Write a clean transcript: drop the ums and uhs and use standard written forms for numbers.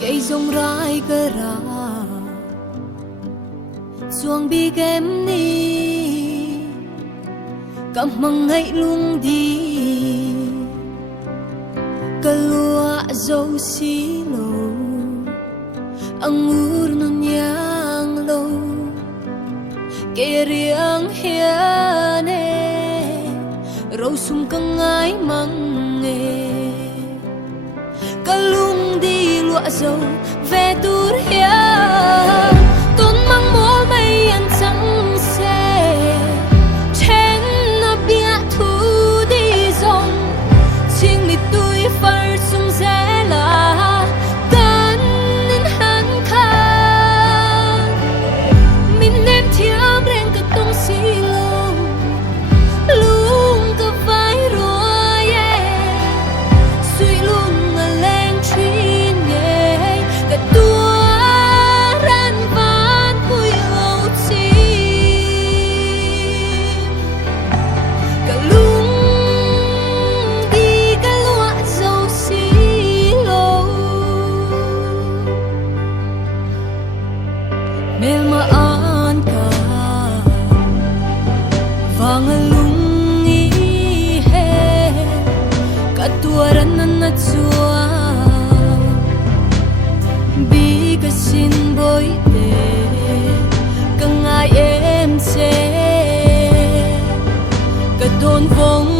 cây rong rải cơ ra xuông bi kem ni cầm măng ngay lung đi cơ lúa dâu xí lô anggur non yang lâu kê riêng hiane rau sum căng ngái măng nghề kalung đi lụa dầu về tur hiền tôn mang múa mây ăn trắng xe trên nó bia thu đi dòng chinh mi tui phar sung rẽ là cần nên hắn khang mình em thiam rèn cả tông xì lông lung cả vai rồi suy lung mà lên chuyên nghề cả tua ran van vui âu chim cả lung đi cả lúa dâu xí lô mel mà an cả vang lung i he cả tua ran na chua bi ka sin boy te ka ngai em che ka don vong